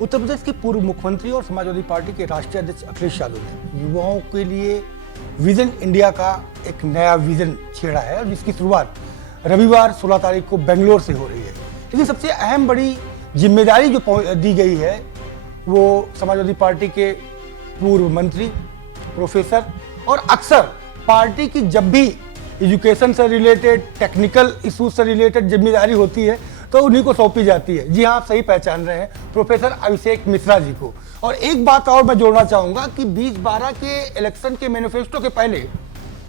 उत्तर प्रदेश के पूर्व मुख्यमंत्री और समाजवादी पार्टी के राष्ट्रीय अध्यक्ष अखिलेश यादव ने युवाओं के लिए विजन इंडिया का एक नया विजन छेड़ा है, जिसकी शुरुआत रविवार 16 तारीख को बेंगलोर से हो रही है। लेकिन सबसे अहम बड़ी जिम्मेदारी जो दी गई है वो समाजवादी पार्टी के पूर्व मंत्री, प्रोफेसर और अक्सर पार्टी की जब भी एजुकेशन से रिलेटेड, टेक्निकल इशूज से रिलेटेड जिम्मेदारी होती है तो उन्हीं को सौंपी जाती है। जी हाँ, आप सही पहचान रहे हैं, प्रोफेसर अभिषेक मिश्रा जी को। और एक बात और मैं जोड़ना चाहूंगा कि 2012 के इलेक्शन के मैनिफेस्टो के पहले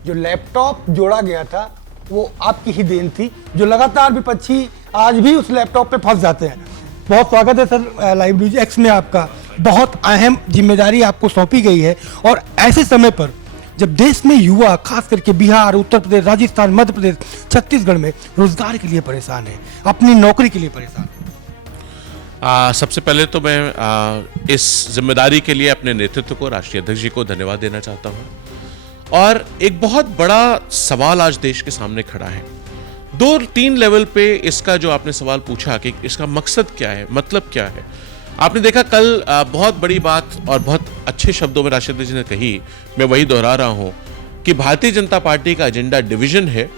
जो लैपटॉप जोड़ा गया था वो आपकी ही देन थी, जो लगातार विपक्षी आज भी उस लैपटॉप पे फंस जाते हैं। बहुत स्वागत है सर लाइव न्यूज एक्स में आपका। बहुत अहम जिम्मेदारी आपको सौंपी गई है और ऐसे समय पर जब देश में युवा खास करके बिहार, उत्तर प्रदेश, राजस्थान, मध्य प्रदेश, छत्तीसगढ़ में रोजगार के लिए परेशान है, अपनी नौकरी के लिए परेशान है। सबसे पहले तो मैं इस जिम्मेदारी के लिए अपने नेतृत्व को, राष्ट्रीय अध्यक्ष जी को धन्यवाद देना चाहता हूं। और एक बहुत बड़ा सवाल आज देश के सामने खड़ा है। 2-3 लेवल पे इसका जो आपने सवाल पूछा कि इसका मकसद क्या है, मतलब क्या है। आपने देखा कल बहुत बड़ी बात और बहुत अच्छे शब्दों में राष्ट्रीय अध्यक्ष जी ने कही, मैं वही दोहरा रहा हूं कि भारतीय जनता पार्टी का एजेंडा डिवीजन है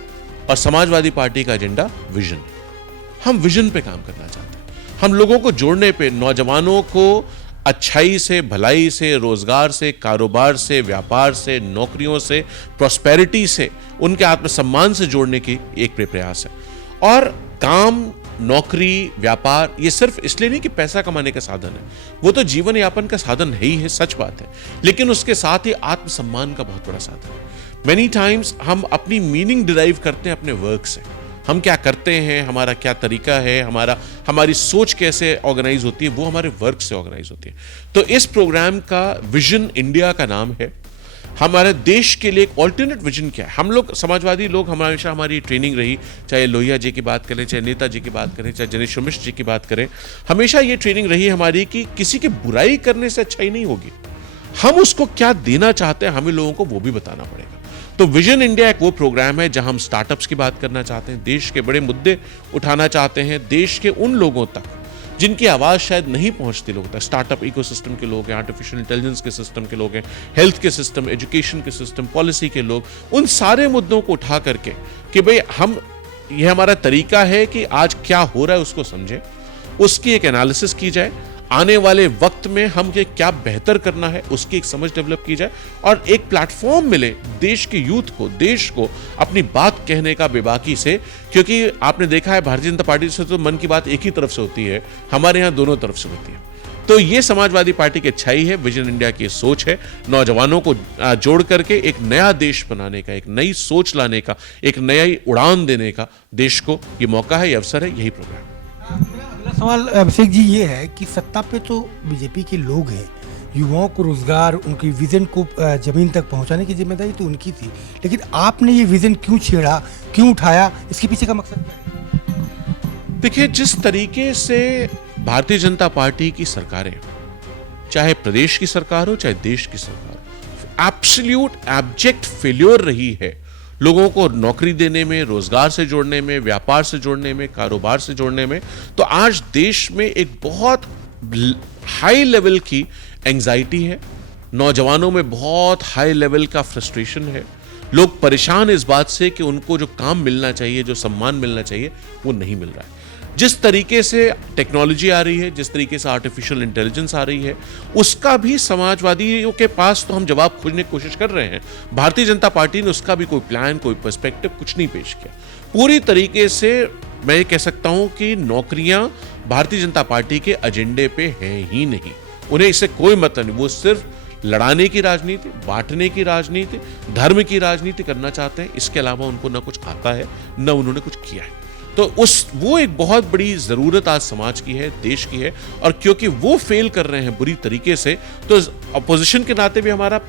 और समाजवादी पार्टी का एजेंडा विजन है। हम विजन पे काम करना चाहते हैं, हम लोगों को जोड़ने पे, नौजवानों को अच्छाई से, भलाई से, रोजगार से, कारोबार से, व्यापार से, नौकरियों से, प्रॉस्पेरिटी से, उनके आत्मसम्मान से जोड़ने की एक प्रयास है। और काम, नौकरी, व्यापार ये सिर्फ इसलिए नहीं कि पैसा कमाने का साधन है, वो तो जीवन यापन का साधन है ही है, सच बात है, लेकिन उसके साथ ही आत्मसम्मान का बहुत बड़ा साधन है। मेनी टाइम्स हम अपनी मीनिंग डिराइव करते हैं अपने वर्क से। हम क्या करते हैं, हमारा क्या तरीका है, हमारी सोच कैसे ऑर्गेनाइज होती है, वो हमारे वर्क से ऑर्गेनाइज होती है। तो इस प्रोग्राम का विजन इंडिया का नाम है। हमारे देश के लिए एक ऑल्टरनेट विजन क्या है। हम लोग समाजवादी लोग, हमेशा हमारी ट्रेनिंग रही, चाहे लोहिया जी की बात करें, चाहे नेताजी की बात करें, चाहे जनेश्वर मिश्र जी की बात करें, हमेशा ये ट्रेनिंग रही हमारी कि किसी की बुराई करने से अच्छाई नहीं होगी। हम उसको क्या देना चाहते हैं, हमें लोगों को वो भी बताना पड़ेगा। तो विजन इंडिया एक वो प्रोग्राम है जहां हम स्टार्टअप्स की बात करना चाहते हैं, देश के बड़े मुद्दे उठाना चाहते हैं, देश के उन लोगों तक जिनकी आवाज शायद नहीं पहुंचती लोगों तक। स्टार्टअप इकोसिस्टम के लोग हैं, आर्टिफिशियल इंटेलिजेंस के सिस्टम के लोग हैं, हेल्थ के सिस्टम, एजुकेशन के सिस्टम, पॉलिसी के लोग, उन सारे मुद्दों को उठा करके कि भाई ये हमारा तरीका है कि आज क्या हो रहा है उसको समझें, उसकी एक एनालिसिस की जाए, आने वाले वक्त में हम क्या बेहतर करना है उसकी एक समझ डेवलप की जाए और एक प्लेटफॉर्म मिले देश के यूथ को, देश को अपनी बात कहने का बेबाकी से। क्योंकि आपने देखा है भारतीय जनता पार्टी से तो मन की बात एक ही तरफ से होती है, हमारे यहां दोनों तरफ से होती है। तो ये समाजवादी पार्टी की अच्छाई है, विजन इंडिया की सोच है, नौजवानों को जोड़ करके एक नया देश बनाने का, एक नई सोच लाने का, एक नई उड़ान देने का देश को ये मौका है, ये अवसर है, यही प्रोग्राम। अगला सवाल अभिषेक जी ये है कि सत्ता पे तो बीजेपी के लोग हैं, युवाओं को रोजगार, उनकी विजन को जमीन तक पहुंचाने की जिम्मेदारी तो उनकी थी, लेकिन आपने ये विजन क्यों छेड़ा, क्यों उठाया, इसके पीछे का मकसद क्या है? देखिए, जिस तरीके से भारतीय जनता पार्टी की सरकारें, चाहे प्रदेश की सरकार हो चाहे देश की सरकार हो, एब्सोल्यूट एब्जेक्ट फेल्योर रही है लोगों को नौकरी देने में, रोजगार से जोड़ने में, व्यापार से जोड़ने में, कारोबार से जोड़ने में, तो आज देश में एक बहुत हाई लेवल की एंजाइटी है, नौजवानों में बहुत हाई लेवल का फ्रस्ट्रेशन है। लोग परेशान इस बात से कि उनको जो काम मिलना चाहिए, जो सम्मान मिलना चाहिए, वो नहीं मिल रहा है। जिस तरीके से टेक्नोलॉजी आ रही है, जिस तरीके से आर्टिफिशियल इंटेलिजेंस आ रही है, उसका भी समाजवादियों के पास तो हम जवाब खोजने की कोशिश कर रहे हैं। भारतीय जनता पार्टी ने उसका भी कोई प्लान, कोई पर्सपेक्टिव कुछ नहीं पेश किया। पूरी तरीके से मैं ये कह सकता हूं कि नौकरियां भारतीय जनता पार्टी के एजेंडे पे हैं ही नहीं। उन्हें इससे कोई मतलब नहीं, वो सिर्फ लड़ाने की राजनीति, बांटने की राजनीति, धर्म की राजनीति करना चाहते हैं। इसके अलावा उनको न कुछ आता है, न उन्होंने कुछ किया है। तो वो एक बहुत बड़ी जरूरत आज समाज की है, देश की है, और क्योंकि वो फेल कर रहे हैं बुरी तरीके से, तो अपोजिशन के नाते भी हमारा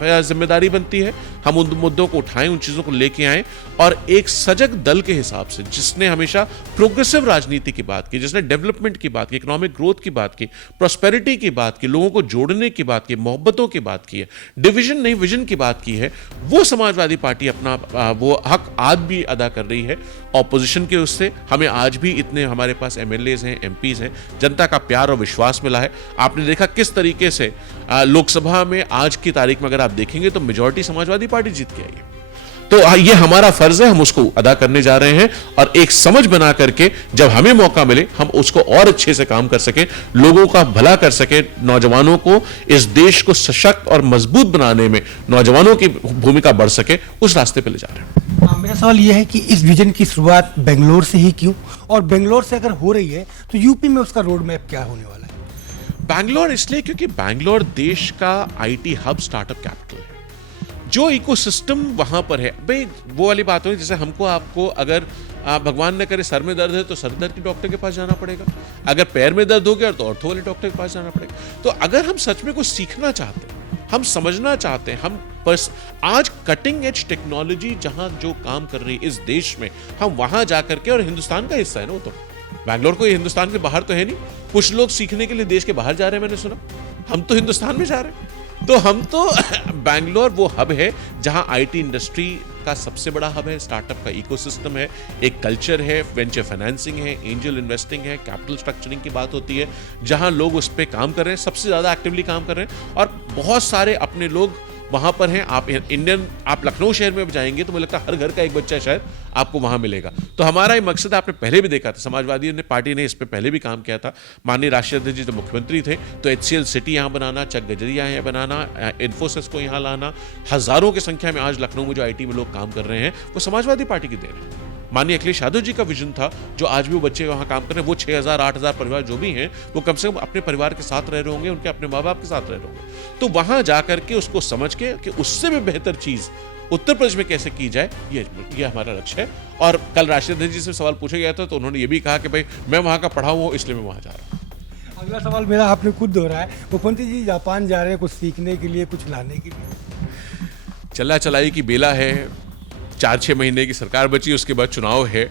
जिम्मेदारी बनती है हम उन मुद्दों को उठाएं, उन चीजों को लेके आएं और एक सजग दल के हिसाब से, जिसने हमेशा प्रोग्रेसिव राजनीति की बात की, जिसने डेवलपमेंट की बात की, इकोनॉमिक ग्रोथ की बात की, प्रॉस्पेरिटी की बात की, लोगों को जोड़ने की बात की, मोहब्बतों की बात की है, डिवीजन नहीं विजन की बात की है, वो समाजवादी पार्टी अपना वो हक आज भी अदा कर रही है। ऑपोजिशन के उससे हमें आज भी इतने हमारे पास एमएलएज हैं, एमपीज हैं, जनता का प्यार और विश्वास मिला है। आपने देखा किस तरीके से लोकसभा में आज की तारीख में अगर आप देखेंगे तो मेजॉरिटी समाजवादी पार्टी जीत के आई है। तो ये हमारा फर्ज है, हम उसको अदा करने जा रहे हैं और एक समझ बना करके जब हमें मौका मिले हम उसको और अच्छे से काम कर सके, लोगों का भला कर सके, नौजवानों को, इस देश को सशक्त और मजबूत बनाने में नौजवानों की भूमिका बढ़ सके, उस रास्ते पे ले जा रहे हैं। मेरा सवाल यह है कि इस विजन की शुरुआत बेंगलोर से ही क्यों, और बेंगलोर से अगर हो रही है तो यूपी में उसका रोड मैप क्या होने वाला है? बैंगलोर इसलिए क्योंकि बैंगलोर देश का आईटी हब, स्टार्टअप कैपिटल है। जो इकोसिस्टम वहां पर है, भाई वो वाली बात हो, जैसे हमको आपको अगर भगवान न करे सर में दर्द है तो सर दर्द के डॉक्टर के पास जाना पड़ेगा, अगर पैर में दर्द हो गया तो ऑर्थो वाले डॉक्टर के पास जाना पड़ेगा। तो अगर हम सच में कुछ सीखना चाहते हैं, हम समझना चाहते हैं, हम बस आज कटिंग एज टेक्नोलॉजी जहां जो काम कर रही है इस देश में, हम वहां जाकर के, और हिंदुस्तान का हिस्सा है ना वो, तो बैंगलोर कोई हिंदुस्तान के बाहर तो है नहीं, कुछ लोग सीखने के लिए देश के बाहर जा रहे हैं, मैंने सुना, हम तो हिंदुस्तान में जा रहे हैं। तो हम तो बैंगलोर वो हब है जहां आईटी इंडस्ट्री का सबसे बड़ा हब है, स्टार्टअप का इकोसिस्टम है, एक कल्चर है, वेंचर फाइनेंसिंग है, एंजल इन्वेस्टिंग है, कैपिटल स्ट्रक्चरिंग की बात होती है, जहां लोग उस पर काम कर रहे हैं, सबसे ज्यादा एक्टिवली काम कर रहे हैं, और बहुत सारे अपने लोग वहां पर हैं। आप लखनऊ शहर में जाएंगे तो मुझे लगता है हर घर का एक बच्चा शायद आपको वहां मिलेगा। तो हमारा ये मकसद आपने पहले भी देखा था, समाजवादी पार्टी ने इस पर पहले भी काम किया था। माननीय राष्ट्रीय अध्यक्ष जी जब मुख्यमंत्री थे तो HCL सिटी यहाँ बनाना, चक गजरिया यहाँ बनाना, इन्फोसिस को यहाँ लाना, हजारों की संख्या में आज लखनऊ में जो IT में लोग काम कर रहे हैं वो समाजवादी पार्टी की देन है। माननीय अखिलेश यादव जी का विजन था, जो आज भी वो बच्चे वहां काम कर रहे हैं, वो 6000 8000 परिवार जो भी हैं वो कम से कम अपने परिवार के साथ रह रहे होंगे, उनके अपने माँ बाप के साथ रह रहे होंगे। तो वहां जाकर के उसको समझ के कि उससे भी बेहतर चीज उत्तर प्रदेश में कैसे की जाए, ये हमारा लक्ष्य है। और कल राष्ट्रीय अध्यक्ष जी से सवाल पूछा गया था तो उन्होंने ये भी कहा कि भाई मैं वहां का पढ़ा हूं इसलिए मैं वहां जा रहा हूं। अगला सवाल मेरा आपने खुद दोहराया है, मुख्यमंत्री जी जापान जा रहे हैं कुछ सीखने के लिए, कुछ लाने के लिए। चला चलाई की बेला है, 4-6 महीने की सरकार बची, उसके बाद चुनाव है।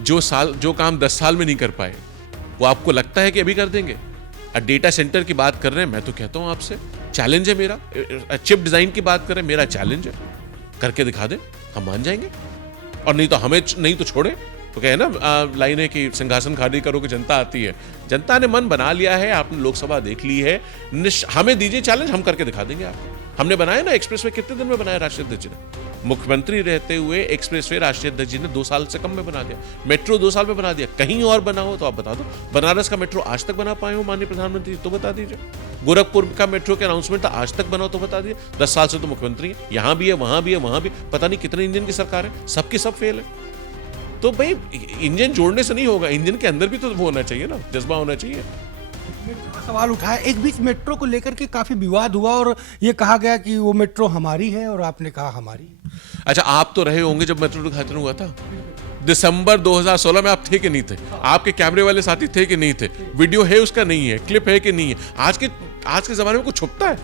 जो काम 10 साल में नहीं कर पाए वो आपको लगता है कि अभी कर देंगे। डेटा सेंटर की बात कर रहे हैं, मैं तो कहता हूं आपसे चैलेंज है मेरा। चिप डिजाइन की बात कर रहे हैं, मेरा चैलेंज है, करके दिखा दे, हम मान जाएंगे। और नहीं तो हमें नहीं तो छोड़े। तो कहे ना लाइन है कि सिंहासन खाली करो कि जनता आती है। जनता ने मन बना लिया है, आपने लोकसभा देख ली है, हमें दीजिए चैलेंज, हम करके दिखा देंगे आपको। हमने बनाया ना एक्सप्रेसवे, कितने दिन में बनाया राष्ट्रीय अध्यक्ष ने? मुख्यमंत्री रहते हुए एक्सप्रेसवे राष्ट्रीय अध्यक्ष जी ने 2 साल से कम में बना दिया। मेट्रो 2 साल में बना दिया। कहीं और बना हो तो आप बता दो। बनारस का मेट्रो आज तक बना पाए हो माननीय प्रधानमंत्री, तो बता दीजिए। गोरखपुर का मेट्रो के अनाउंसमेंट आज तक बना हो तो बता दीजिए। 10 साल से तो मुख्यमंत्री है, यहां भी है, वहां भी है, वहां भी, पता नहीं कितने इंजन की सरकार है, सबकी सब फेल है। तो भाई इंजन जोड़ने से नहीं होगा, इंजन के अंदर भी तो वो होना चाहिए ना, जज्बा होना चाहिए। मेट्रो का सवाल उठाया, एक बीच मेट्रो को लेकर के काफी विवाद हुआ और ये कहा गया कि वो मेट्रो हमारी है और आपने कहा हमारी। अच्छा, आप तो रहे होंगे जब मेट्रो उद्घाटन हुआ था दिसंबर 2016 में, आप थे कि नहीं थे? आपके कैमरे वाले साथी थे कि नहीं थे? वीडियो है उसका, नहीं है? क्लिप है कि नहीं है? आज के जमाने में कुछ छुपता है?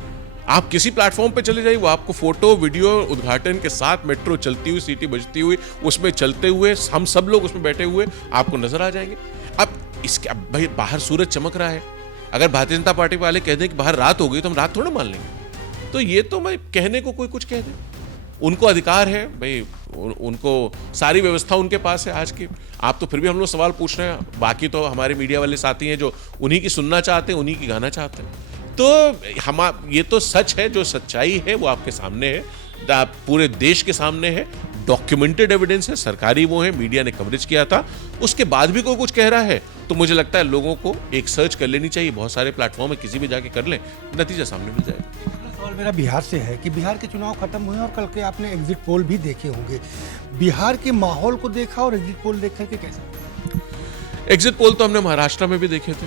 आप किसी प्लेटफॉर्म पे चले जाइए, वो आपको फोटो वीडियो उद्घाटन के साथ मेट्रो चलती हुई, सीटी बजती हुई, उसमें चलते हुए, हम सब लोग उसमें बैठे हुए आपको नजर आ जाएंगे। अब भाई बाहर सूरज चमक रहा है, अगर भारतीय जनता पार्टी वाले कह दें कि बाहर रात हो गई तो हम रात थोड़ा मान लेंगे। तो ये तो मैं कहने को कोई कुछ कह दे, उनको अधिकार है भाई, उनको सारी व्यवस्था उनके पास है आज की। आप तो फिर भी हम लोग सवाल पूछ रहे हैं, बाकी तो हमारे मीडिया वाले साथी हैं जो उन्हीं की सुनना चाहते हैं, उन्हीं की गाना चाहते हैं। तो ये तो सच है, जो सच्चाई है वो आपके सामने है, पूरे देश के सामने है, डॉक्यूमेंटेड एविडेंस है, सरकारी वो है, मीडिया ने कवरेज किया था। उसके बाद भी कोई कुछ कह रहा है तो मुझे लगता है लोगों को एक सर्च कर लेनी चाहिए, बहुत सारे प्लेटफॉर्म है, किसी भी जाके कर लें, नतीजा सामने मिल जाएगा। सवाल मेरा बिहार से है कि बिहार के चुनाव खत्म हुए और कल के आपने एग्जिट पोल भी देखे होंगे, बिहार के माहौल को देखा और एग्जिट पोल देख करके कैसा? एग्जिट पोल तो हमने महाराष्ट्र में भी देखे थे,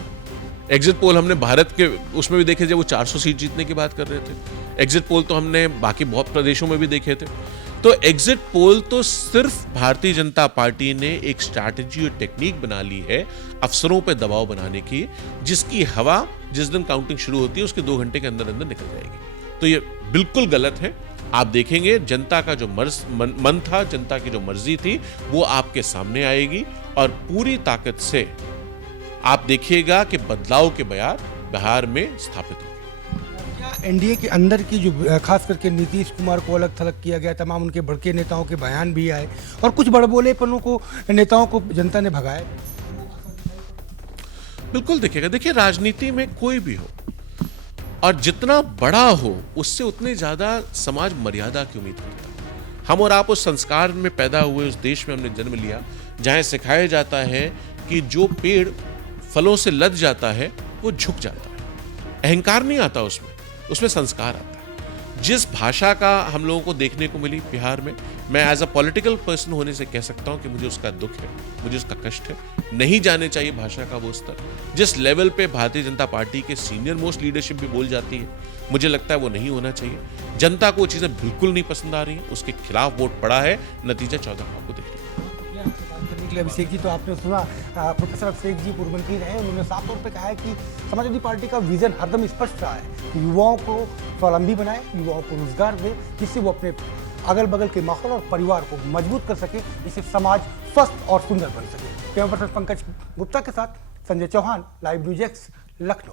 एग्जिट पोल हमने भारत के उसमें भी देखे थे, वो 400 सीट जीतने की बात कर रहे थे। एग्जिट पोल तो हमने बाकी बहुत प्रदेशों में भी देखे थे। तो एग्जिट पोल तो सिर्फ भारतीय जनता पार्टी ने एक स्ट्रैटेजी और टेक्निक बना ली है अफसरों पे दबाव बनाने की, जिसकी हवा जिस दिन काउंटिंग शुरू होती है उसके 2 घंटे के अंदर अंदर निकल जाएगी। तो ये बिल्कुल गलत है। आप देखेंगे जनता का जो मन था, जनता की जो मर्जी थी, वो आपके सामने आएगी और पूरी ताकत से आप देखिएगा कि बदलाव के बयार बिहार में स्थापित होंगे। क्या एनडीए के अंदर की जो खास करके नीतीश कुमार को अलग थलग किया गया, तमाम उनके बड़के नेताओं के बयान भी आए और कुछ बड़बोलेपनों को नेताओं को जनता ने भगाया। बिल्कुल देखिएगा, देखिए राजनीति में कोई भी हो और जितना बड़ा हो उससे उतनी ज्यादा समाज मर्यादा की उम्मीद करता है। हम और आप उस संस्कार में पैदा हुए, उस देश में हमने जन्म लिया जहां सिखाया जाता है कि जो पेड़ फलों से लद जाता है वो झुक जाता है, अहंकार नहीं आता उसमें, उसमें संस्कार आता है। जिस भाषा का हम लोगों को देखने को मिली बिहार में, मैं एज अ पॉलिटिकल पर्सन होने से कह सकता हूं कि मुझे उसका दुख है, मुझे उसका कष्ट है। नहीं जाने चाहिए भाषा का वो स्तर जिस लेवल पे भारतीय जनता पार्टी के सीनियर मोस्ट लीडरशिप भी बोल जाती है, मुझे लगता है वो नहीं होना चाहिए। जनता को वो चीजें बिल्कुल नहीं पसंद आ रही है, उसके खिलाफ वोट पड़ा है, नतीजा 14 को देखिए। करने के लिए अभिषेक जी, तो आपने सुना प्रोफेसर अभिषेक जी पूर्व मंत्री रहे, उन्होंने साफ तौर पे कहा है कि समाजवादी पार्टी का विजन हरदम स्पष्ट रहा है कि युवाओं को स्वावलंबी बनाए, युवाओं को रोजगार दे, जिससे वो अपने अगल बगल के माहौल और परिवार को मजबूत कर सके, जिससे समाज स्वस्थ और सुंदर बन सके। कैमरा पर्सन पंकज गुप्ता के साथ Sanjay Chauhan, live news X, Lucknow.